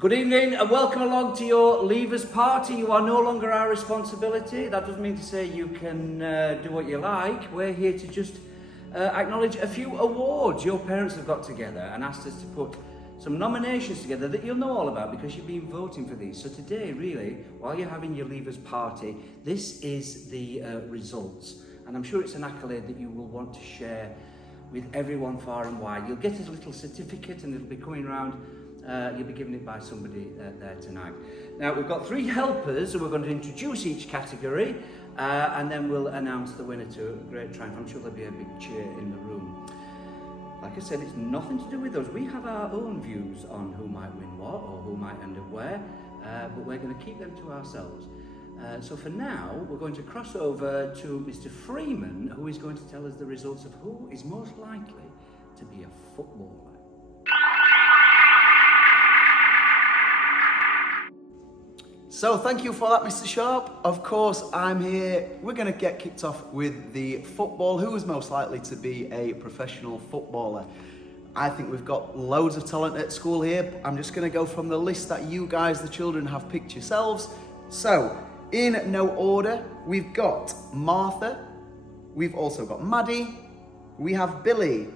Good evening and welcome along to your Leavers Party. You are no longer our responsibility. That doesn't mean to say you can do what you like. We're here to just acknowledge a few awards. Your parents have got together and asked us to put some nominations together that you'll know all about because you've been voting for these. So today, really, while you're having your Leavers Party, this is the results. And I'm sure it's an accolade that you will want to share with everyone far and wide. You'll get a little certificate and it'll be coming around. You'll be given it by somebody there tonight. Now, we've got three helpers, and we're going to introduce each category, and then we'll announce the winner to a great triumph. I'm sure there'll be a big cheer in the room. Like I said, it's nothing to do with us. We have our own views on who might win what, or who might end up where, but we're going to keep them to ourselves. So for now, we're going to cross over to Mr. Freeman, who is going to tell us the results of who is most likely to be a footballer. So thank you for that, Mr. Sharp. Of course, I'm here. We're going to get kicked off with the football. Who is most likely to be a professional footballer? I think we've got loads of talent at school here. I'm just going to go from the list that you guys, the children, have picked yourselves. So, in no order, we've got Martha. We've also got Maddie. We have Billy,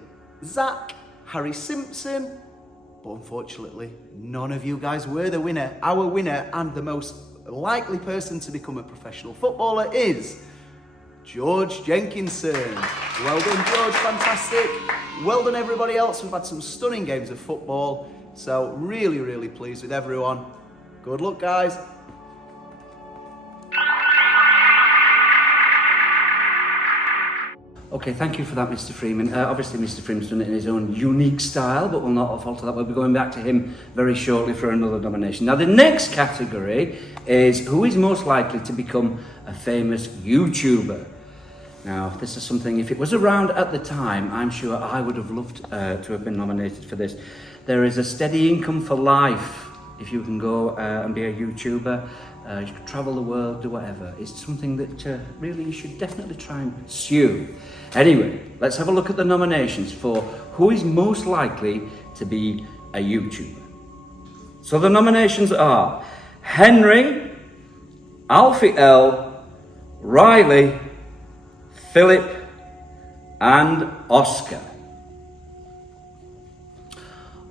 Zach, Harry Simpson. But unfortunately, none of you guys were the winner. Our winner and the most likely person to become a professional footballer is George Jenkinson. Well done, George, fantastic. Well done, everybody else. We've had some stunning games of football. So really, really pleased with everyone. Good luck, guys. Okay, thank you for that, Mr. Freeman. Obviously, Mr. Freeman's done it in his own unique style, but we'll not falter that. We'll be going back to him very shortly for another nomination. Now, the next category is who is most likely to become a famous YouTuber. Now, this is something, if it was around at the time, I'm sure I would have loved to have been nominated for this. There is a steady income for life if you can go and be a YouTuber. You can travel the world, do whatever. It's something that really you should definitely try and pursue. Anyway, let's have a look at the nominations for who is most likely to be a YouTuber. So the nominations are Henry, Alfie L, Riley, Philip, and Oscar.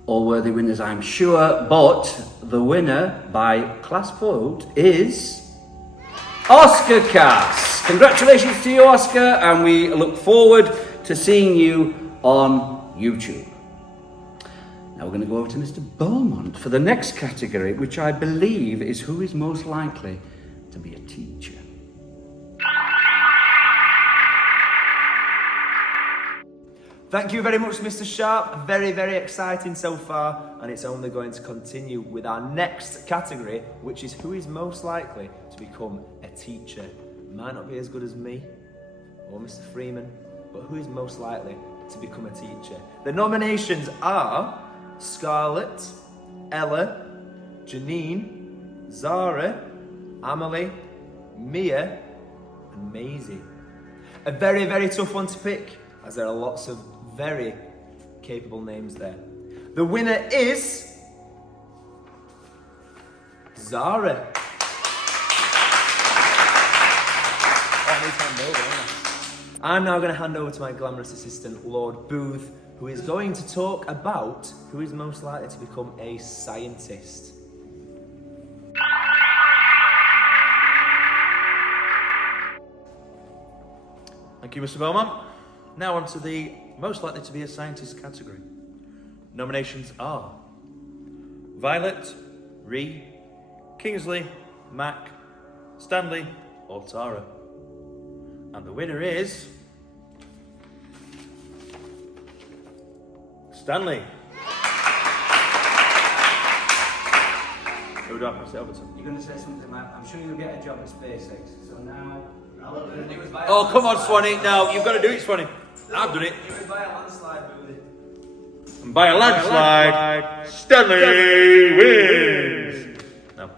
All worthy winners, I'm sure, but the winner by class vote is Oscar Cass. Congratulations to you, Oscar, and we look forward to seeing you on YouTube. Now we're going to go over to Mr. Beaumont for the next category, which I believe is who is most likely to be a teacher. Thank you very much, Mr. Sharp. Very, very exciting so far, and it's only going to continue with our next category, which is who is most likely to become a teacher. Might not be as good as me or Mr. Freeman, but who is most likely to become a teacher? The nominations are Scarlett, Ella, Janine, Zara, Amelie, Mia, and Maisie. A very, very tough one to pick, as there are lots of very capable names there. The winner is Zara. I'm now going to hand over to my glamorous assistant, Lord Booth, who is going to talk about who is most likely to become a scientist. Thank you, Mr. Beaumont. Now on to the most likely to be a scientist category. Nominations are Violet, Ree, Kingsley, Mac, Stanley, or Tara. And the winner is Stanley. Who do I pass it over to? You're going to say something like, I'm sure you'll get a job at SpaceX. So now, all we're going to do is buy Oh, come on, Swanee. No, you've got to do it, Swanee. I've done it. You would buy a landslide, Boothie. And by a landslide, Stanley wins. No.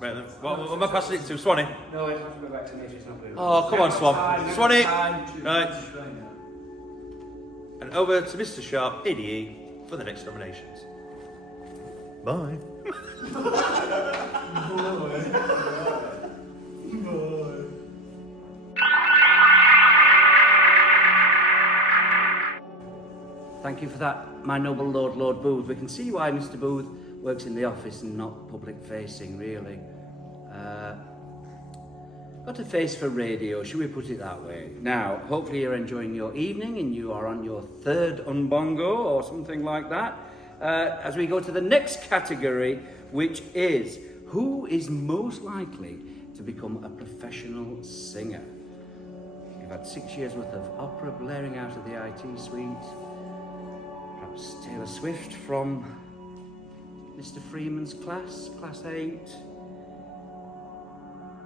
Right then, what am I passing it to, Swanee? No, it has to go back to me, it's not Boothie. Oh, come on, Swan. Swanee. Right. And over to Mr. Sharp, ADE, for the next nominations. Bye. Thank you for that, my noble Lord, Lord Booth. We can see why Mr. Booth works in the office and not public facing, really. Got a face for radio, should we put it that way? Now, hopefully you're enjoying your evening and you are on your third umbongo or something like that. As we go to the next category, which is who is most likely to become a professional singer? You've had 6 years worth of opera blaring out of the IT suite. Perhaps Taylor Swift from Mr. Freeman's class, class 8.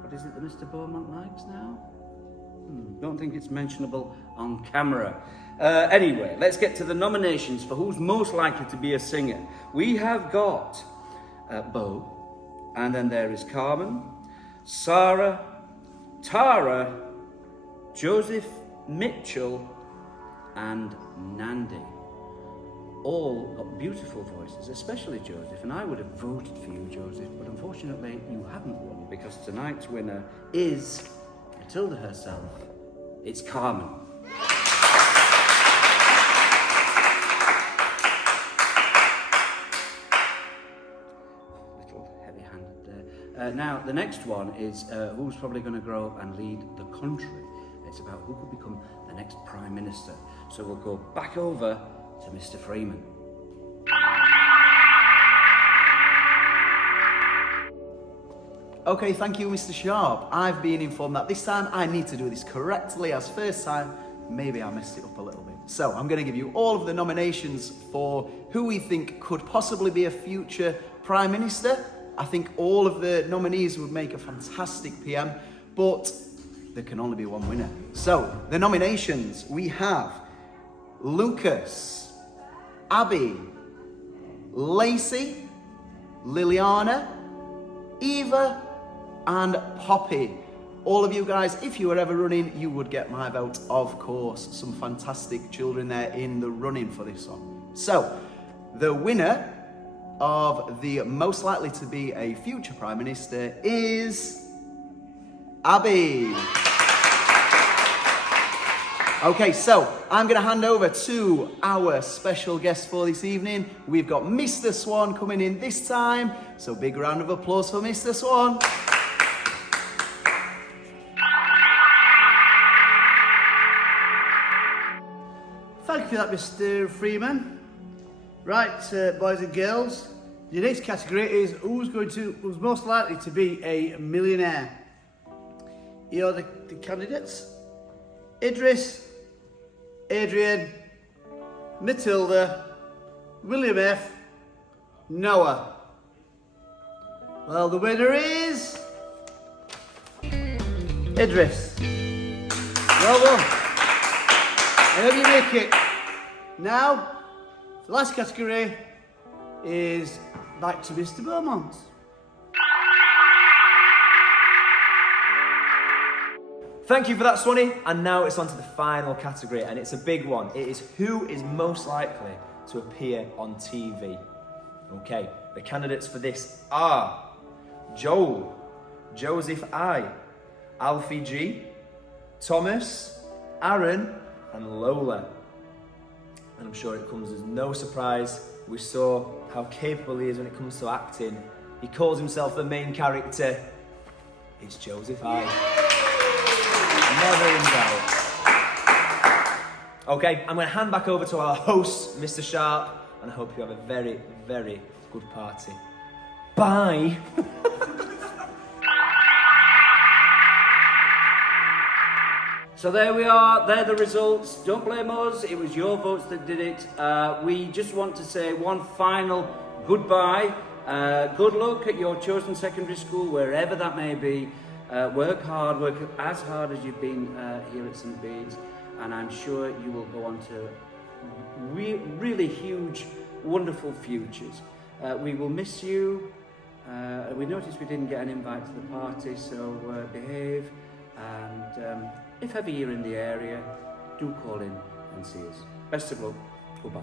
What is it that Mr. Beaumont likes now? Don't think it's mentionable on camera. Anyway, let's get to the nominations for who's most likely to be a singer. We have got Bo, and then there is Carmen, Sarah, Tara, Joseph Mitchell, and Nandi. All got beautiful voices, especially Joseph, and I would have voted for you, Joseph, but unfortunately you haven't won because tonight's winner is Matilda herself. It's Carmen. Little heavy-handed there. Now, the next one is who's probably going to grow up and lead the country. It's about who could become the next Prime Minister. So we'll go back over to Mr. Freeman. Okay, thank you, Mr. Sharp. I've been informed that this time I need to do this correctly, as first time, maybe I messed it up a little bit. So I'm going to give you all of the nominations for who we think could possibly be a future Prime Minister. I think all of the nominees would make a fantastic PM, but there can only be one winner. So the nominations, we have Lucas, Abby, Lacey, Liliana, Eva, and Poppy. All of you guys, if you were ever running, you would get my vote, of course. Some fantastic children there in the running for this one. So, the winner of the most likely to be a future Prime Minister is Abby. Okay, so I'm going to hand over to our special guest for this evening. We've got Mr. Swan coming in this time, so big round of applause for Mr. Swan. Thank you for that, Mr. Freeman. Right, boys and girls, the next category is who's most likely to be a millionaire. Here are the candidates: Idris, Adrian, Matilda, William F, Noah. Well, the winner is Idris. Well done. I hope you make it. Now, the last category is back to Mr. Beaumont. Thank you for that, Swanee. And now it's on to the final category, and it's a big one. It is who is most likely to appear on TV. Okay, the candidates for this are Joel, Joseph I, Alfie G, Thomas, Aaron, and Lola. And I'm sure it comes as no surprise. We saw how capable he is when it comes to acting. He calls himself the main character. It's Joseph I. Never in doubt. Okay, I'm going to hand back over to our host, Mr. Sharp, and I hope you have a very, very good party. Bye. So there we are, they're the results. Don't blame us, it was your votes that did it. We just want to say one final goodbye. Good luck at your chosen secondary school, wherever that may be. Work hard, work as hard as you've been here at St. Bede's, and I'm sure you will go on to really huge, wonderful futures. We will miss you. We noticed we didn't get an invite to the party, so behave, and if ever you're in the area, do call in and see us. Best of luck. Goodbye.